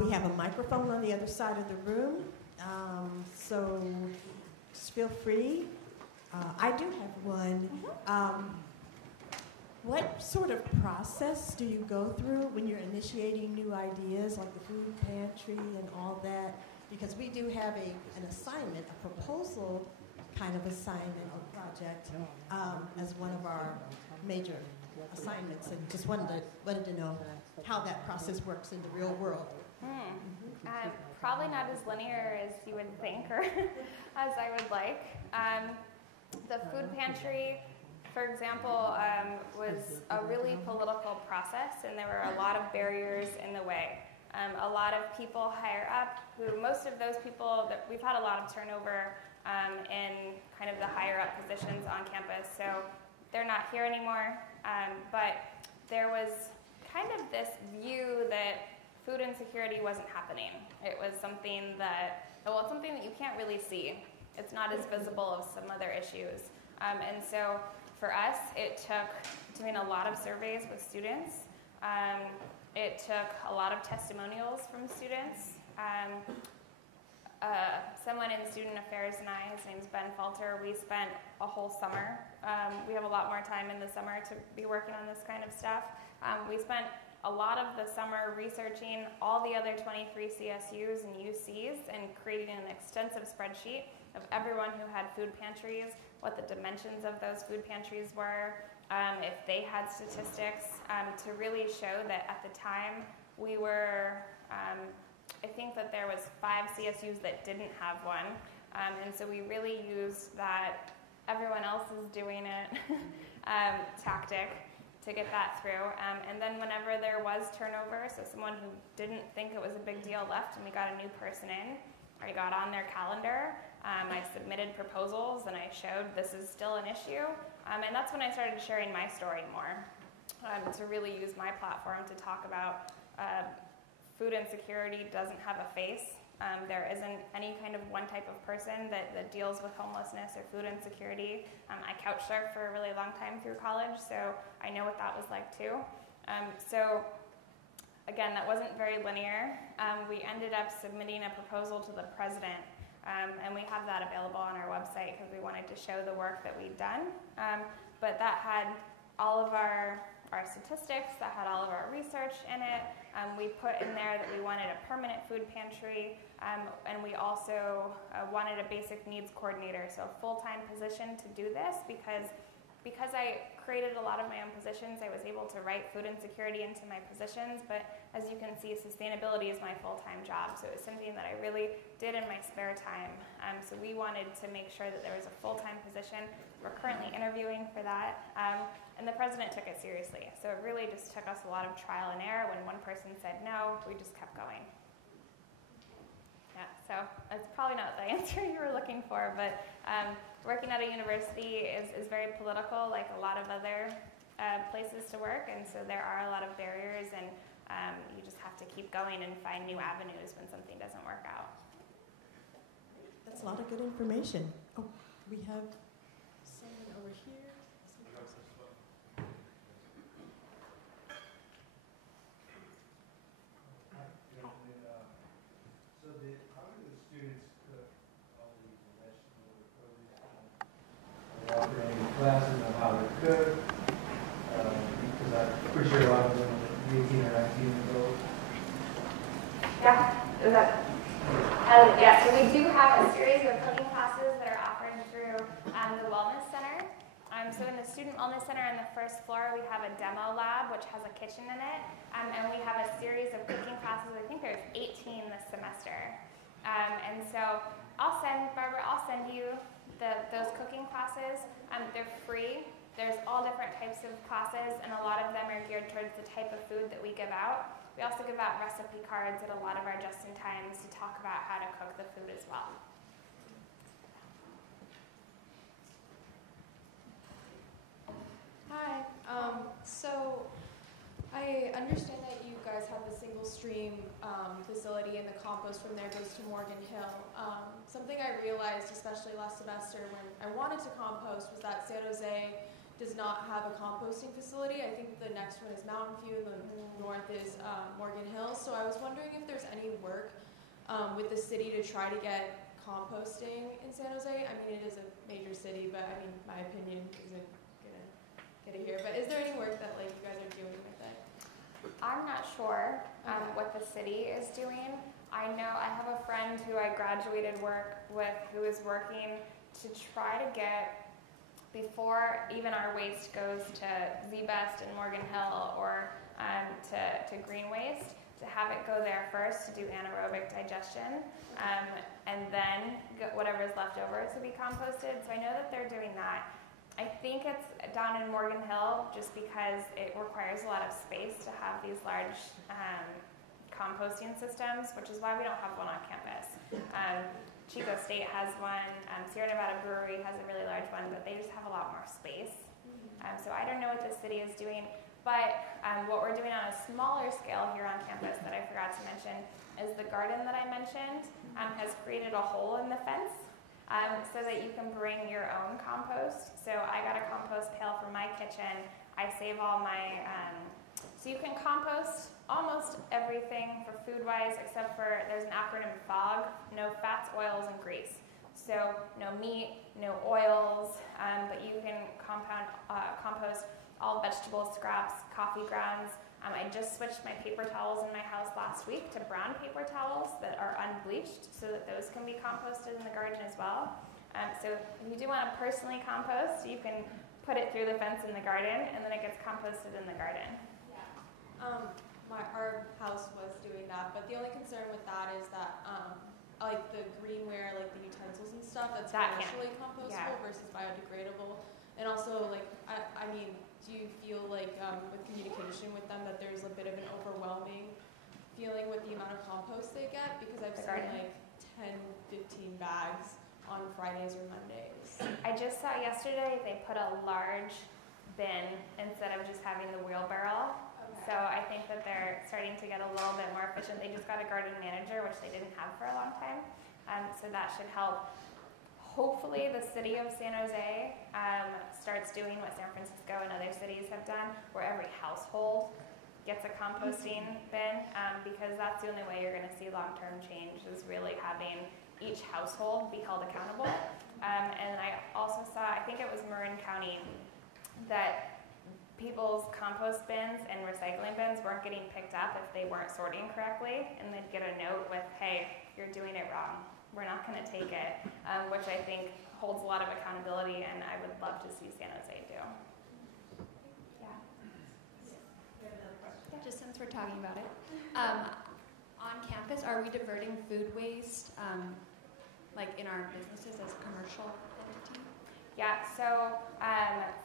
We have a microphone on the other side of the room, so just feel free. I do have one. What sort of process do you go through when you're initiating new ideas, like the food pantry and all that? Because we do have an assignment, a proposal kind of assignment or project as one of our major assignments, and just wanted to know how that process works in the real world. Probably not as linear as you would think or as I would like. The food pantry, for example, was a really political process, and there were a lot of barriers in the way. A lot of people higher up, most of those people, we've had a lot of turnover in kind of the higher up positions on campus, so they're not here anymore. But there was kind of this view that food insecurity wasn't happening. It was something that, it's something that you can't really see. It's not as visible as some other issues. And so for us, it took doing a lot of surveys with students. It took a lot of testimonials from students. Someone in student affairs and I, his name's Ben Falter, we spent a whole summer. We have a lot more time in the summer to be working on this kind of stuff. We spent a lot of the summer researching all the other 23 CSUs and UCs and creating an extensive spreadsheet of everyone who had food pantries, what the dimensions of those food pantries were, if they had statistics, to really show that at the time we were, I think that there was 5 CSUs that didn't have one, and so we really used that everyone else is doing it tactic to get that through. And then whenever there was turnover, so someone who didn't think it was a big deal left and we got a new person in, I got on their calendar, I submitted proposals, and I showed this is still an issue. And that's when I started sharing my story more, to really use my platform to talk about food insecurity doesn't have a face. There isn't any kind of one type of person that deals with homelessness or food insecurity. I couch surfed for a really long time through college, so I know what that was like too. So again, that wasn't very linear. We ended up submitting a proposal to the president, and we have that available on our website because we wanted to show the work that we'd done. But that had all of our statistics, that had all of our research in it. We put in there that we wanted a permanent food pantry, and we also wanted a basic needs coordinator, so a full-time position to do this because I created a lot of my own positions, I was able to write food insecurity into my positions, but as you can see, sustainability is my full-time job, so it was something that I really did in my spare time. So we wanted to make sure that there was a full-time position. We're currently interviewing for that, and the president took it seriously. So it really just took us a lot of trial and error. When one person said no, we just kept going. Yeah, so that's probably not the answer you were looking for, but working at a university is very political, like a lot of other places to work, and so there are a lot of barriers, and you just have to keep going and find new avenues when something doesn't work out. That's a lot of good information. Oh, we have someone over here. How do the students cook all these vegetables or produce? Are they offering any classes on how to cook? Because I'm pretty sure a lot of them are 18 or 19 years old. Yeah, so we do have a series of cooking classes that are offered through the Wellness Center. So in the Student Wellness Center on the first floor, we have a demo lab, which has a kitchen in it, and we have a series of cooking classes. I think there's 18 this semester. And so Barbara, I'll send you those cooking classes. They're free. There's all different types of classes, and a lot of them are geared towards the type of food that we give out. We also give out recipe cards at a lot of our just-in-times to talk about how to cook the food as well. Hi. So I understand that you guys have the single stream facility, and the compost from there goes to Morgan Hill. Something I realized, especially last semester when I wanted to compost, was that San Jose does not have a composting facility. I think the next one is Mountain View, and the north is Morgan Hill. So I was wondering if there's any work with the city to try to get composting in San Jose. I mean, it is a major city, but I mean, my opinion isn't gonna get it here. But is there any work that like you guys are doing with it? I'm not sure what the city is doing. I know I have a friend who I graduated work with who is working to try to get, before even our waste goes to Z-Best and Morgan Hill or to Green Waste, to have it go there first to do anaerobic digestion, and then whatever's left over to be composted. So I know that they're doing that. I think it's down in Morgan Hill just because it requires a lot of space to have these large composting systems, which is why we don't have one on campus. Chico State has one, Sierra Nevada Brewery has a really large one, but they just have a lot more space. So I don't know what the city is doing, but what we're doing on a smaller scale here on campus that I forgot to mention is the garden that I mentioned has created a hole in the fence so that you can bring your own compost. So I got a compost pail for my kitchen. I save all my, so you can compost almost everything for food-wise, except for there's an acronym FOG, no fats, oils, and grease. So no meat, no oils, but you can compost all vegetable scraps, coffee grounds. I just switched my paper towels in my house last week to brown paper towels that are unbleached so that those can be composted in the garden as well. So if you do want to personally compost, you can put it through the fence in the garden, and then it gets composted in the garden. Our house was doing that, but the only concern with that is that like the greenware, like the utensils and stuff, that's commercially compostable versus biodegradable. And also, like, I mean, do you feel like with communication with them that there's a bit of an overwhelming feeling with the amount of compost they get? Because I've seen like 10, 15 bags on Fridays or Mondays. I just saw yesterday they put a large bin instead of just having the wheelbarrow. Okay. So I think that they're starting to get a little bit more efficient. They just got a garden manager, which they didn't have for a long time. So that should help. Hopefully the city of San Jose starts doing what San Francisco and other cities have done, where every household gets a composting bin, because that's the only way you're going to see long-term change, is really having each household be held accountable. And I also saw, I think it was Marin County, that people's compost bins and recycling bins weren't getting picked up if they weren't sorting correctly, and they'd get a note with, hey, you're doing it wrong. We're not going to take it, which I think holds a lot of accountability, and I would love to see San Jose do. Yeah. Just since we're talking about it, on campus, are we diverting food waste, like in our businesses as a commercial entity? Yeah, so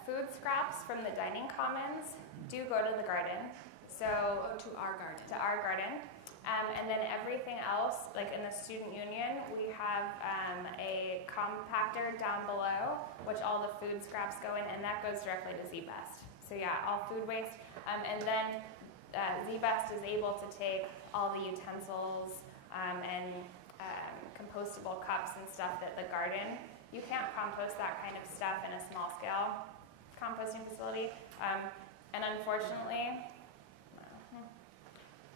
food scraps from the dining commons do go to the garden. So to our garden. To our garden. And then everything else, like in the student union, we have a compactor down below, which all the food scraps go in, and that goes directly to ZBest. So yeah, all food waste. And then ZBest is able to take all the utensils and compostable cups and stuff that the garden, you can't compost that kind of stuff in a small scale composting facility. And unfortunately,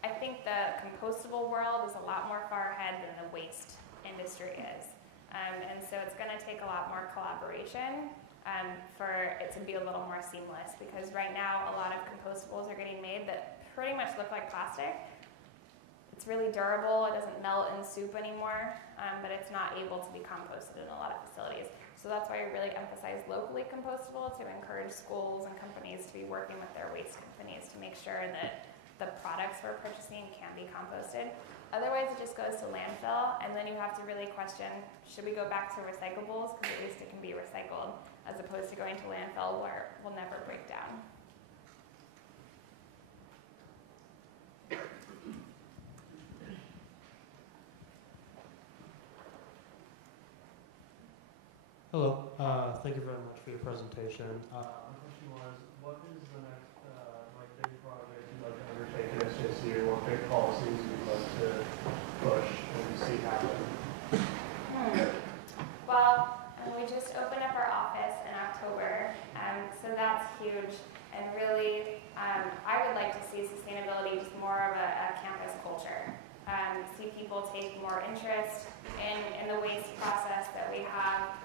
I think the compostable world is a lot more far ahead than the waste industry is. And so it's going to take a lot more collaboration for it to be a little more seamless, because right now a lot of compostables are getting made that pretty much look like plastic. It's really durable, it doesn't melt in soup anymore, but it's not able to be composted in a lot of facilities. So that's why I really emphasize locally compostable, to encourage schools and companies to be working with their waste companies to make sure that the products we're purchasing can be composted. Otherwise, it just goes to landfill, and then you have to really question, should we go back to recyclables, because at least it can be recycled, as opposed to going to landfill where it will never break down. Hello, thank you very much for your presentation. My question was, what is the next big project you'd like to undertake at SJSU, or big policies you'd like to push and see happen? Well, we just opened up our office in October, so that's huge. And really, I would like to see sustainability just more of a campus culture. See people take more interest in the waste process that we have,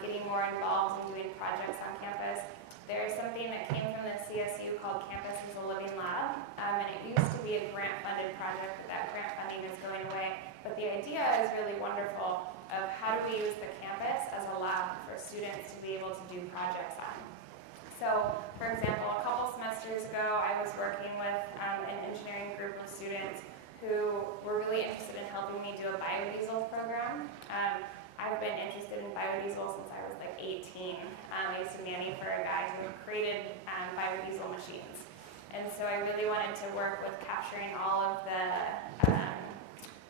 getting more involved in doing projects on campus. There's something that came from the CSU called Campus as a Living Lab, and it used to be a grant-funded project, but that grant funding is going away. But the idea is really wonderful of how do we use the campus as a lab for students to be able to do projects on. So, for example, a couple semesters ago, I was working with an engineering group of students who were really interested in helping me do a biodiesel program. I've been interested in biodiesel since I was like 18. I used to nanny for a guy who created biodiesel machines. And so I really wanted to work with capturing all of the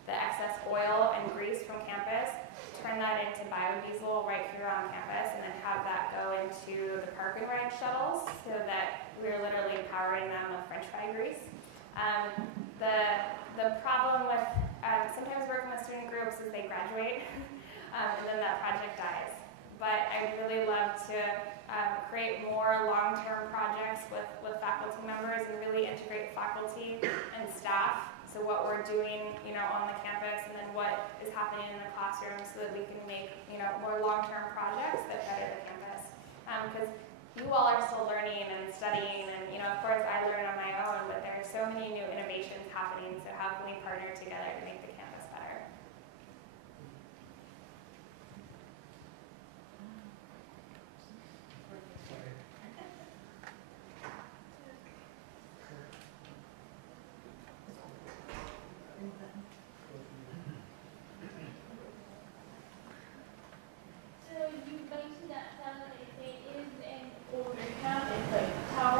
excess oil and grease from campus, turn that into biodiesel right here on campus, and then have that go into the park and ride shuttles so that we're literally powering them with French fry grease. The problem with sometimes working with student groups is they graduate and then that project dies. But I'd really love to create more long-term projects with faculty members and really integrate faculty and staff. So what we're doing, on the campus, and then what is happening in the classroom, so that we can make, more long-term projects that better the campus. Because you all are still learning and studying, and of course I learn on my own, but there are so many new innovations happening. So how can we partner together to make the campus better? So you mentioned that San Jose is an older campus, like how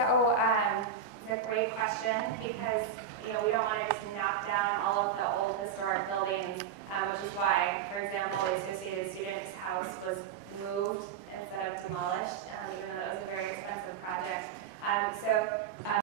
So it's a great question because we don't want to just knock down all of the old historic buildings, which is why, for example, the Associated Students' house was moved instead of demolished, even though it was a very expensive project. So